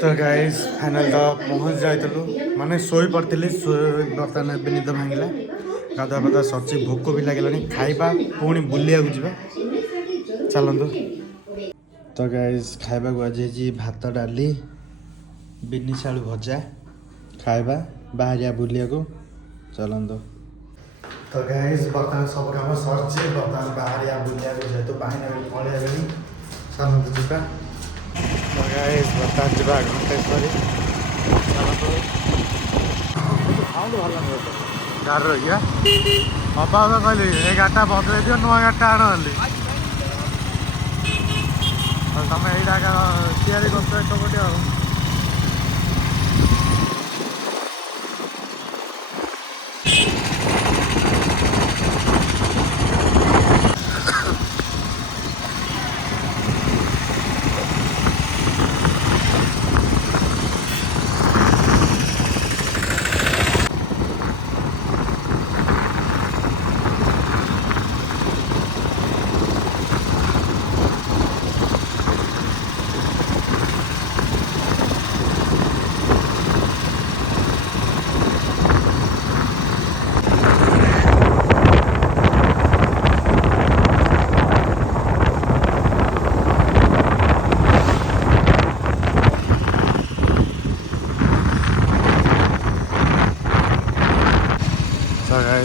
तो guys final तो पहुँच जाइलु माने शोई पड़ी बर्तमान ए निद भांगला गाधुआ पाधुआ सची भोक भी लगे खाइबा पुणी बुलिया जा चलतु। तो गाइस खाइबा को आज भात डाली बिनिस आलू भजा खाइबा बाहरिया बुलिया को चलतु। तो गाइस बर्तमान सब कम सरची बर्तमान बाहरिया बुलिया जेहेतु बाहर पलैया चलतु जा। तो गाइस बर्तमान जा घंटेश्वरी गार रही हवा कहली ए गाटा बदल दियो नुआ गाटा आनी तुम यहाँ तैयारी कर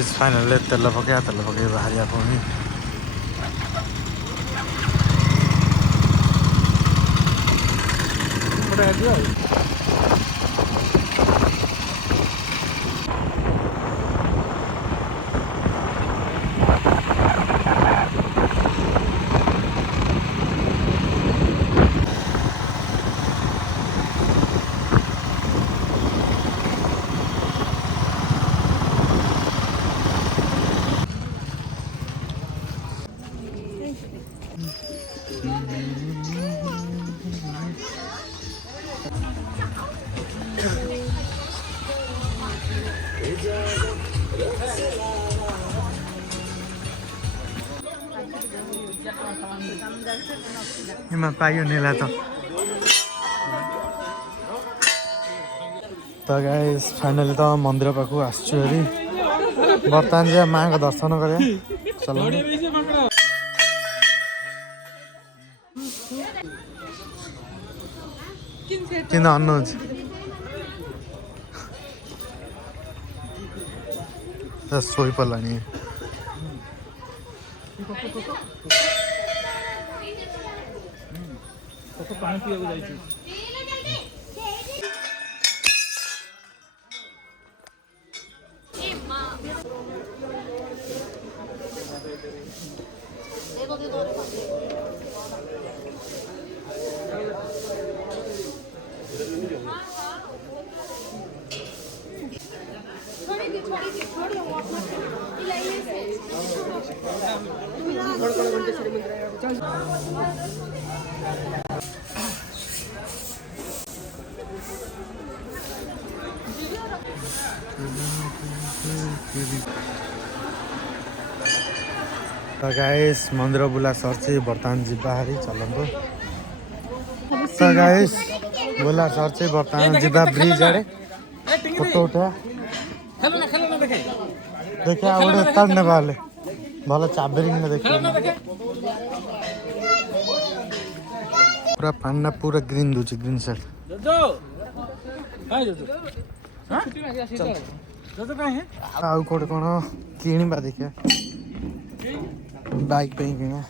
फाइनल तेल पकई बाहर पुणी पाइयो नेला तो गाइस फाइनली तो मंदिर पाखु आसरी बर्तमान जे माँ का दर्शन कर चलो कि अनुज शोई पड़ा पानी पीवा तो गाइस मंदिर बुला सरची बर्तमान जी बाहरी चलतु। तो गाइस बुला सरची बर्तमान जीवा ब्रिज आड़े फोटो उठा देखिए गोटे तड़ने वाले भल चाबरिंग देखिए पूरा पाना पूरा ग्रीन दूची ग्रीन साइड आउ कोटे कौन किणवा देखिए बाइक पे किणा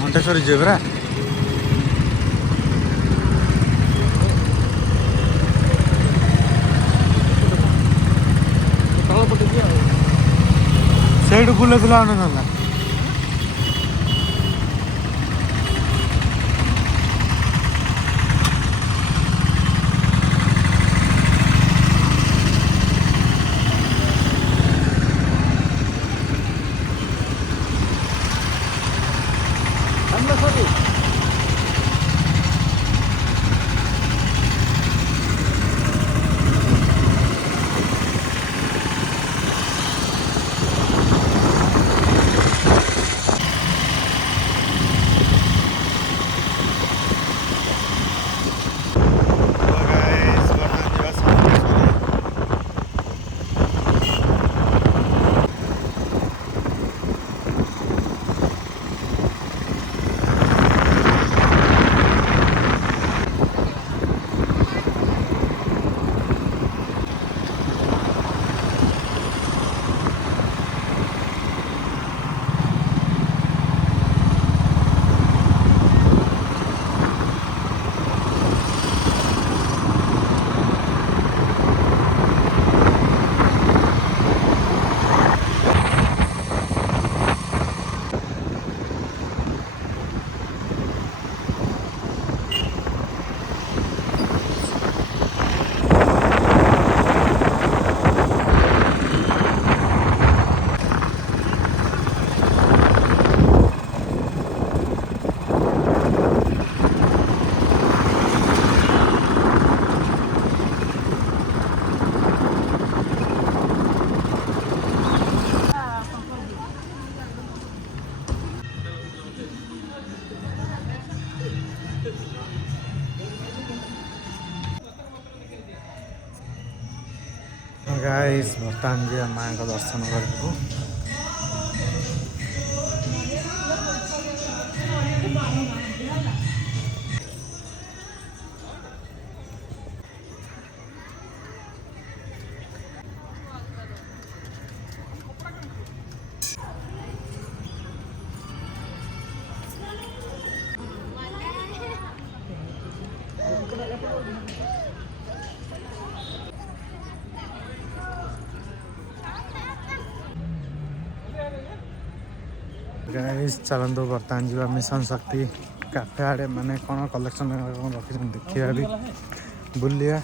घंटेश्वरी जेबरा सैड बुला ना गाइस बर्तमान जी माँ का दर्शन करने गाइस चलतु बर्तमान जी मिशन शक्ति कैफे आड़े माने कौन कलेक्शन रखी देखिए भी बुलिया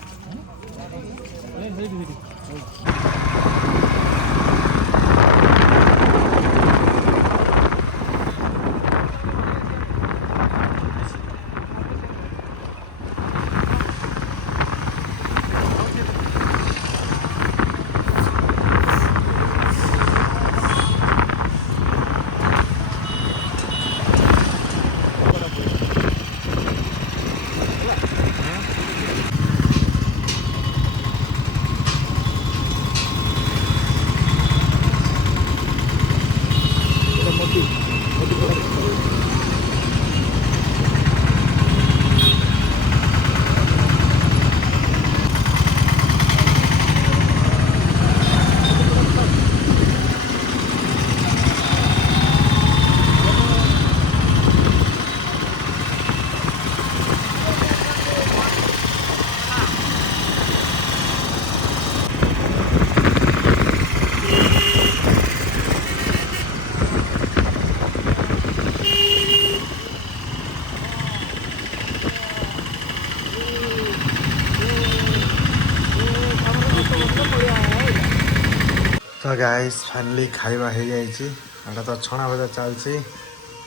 तो गाइस फाइनली खाइबा हो जाइए एटा तो छणा भजा चलती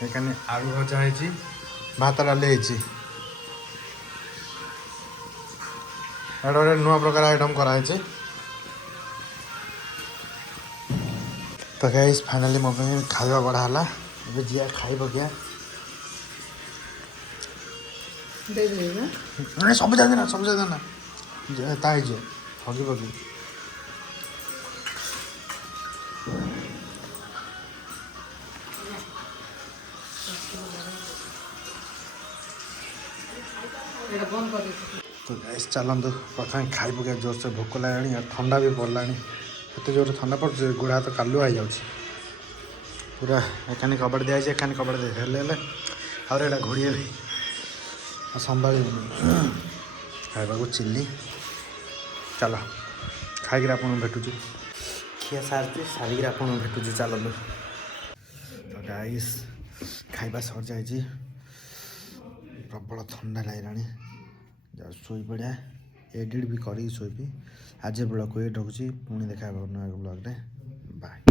एखाने आलू भजा है भात डाली है गोटे नुआ प्रकार आइटम कराई। तो गाइस फाइनली मो खाइबा बढ़ाला अब जी खाइब क्या सब जाना ताई हगी पगी तो गैस चलतु प्रथम खाई पक जोर से भोक लगे और ठंडा भी पड़ा एत जोर ठंडा पड़े गोड़ा हाथ कालुआ हो जाऊँ पूरा एखाने कबाड़ दिखाई एखाने कबाड़ दे आउरा घोड़े संभा खाइबा चिल्ली चल खाई आप भेटुଛୁ खिया सारी आप भेटुଛୁ चलतु। तो गाइस खाइबा सर जाइए प्रबल ठंडा लगे शोई पड़ा एडिट भी कर शोबी आज ब्लॉग को ये रखुची पुणी देखा ब्लॉग रे बाय।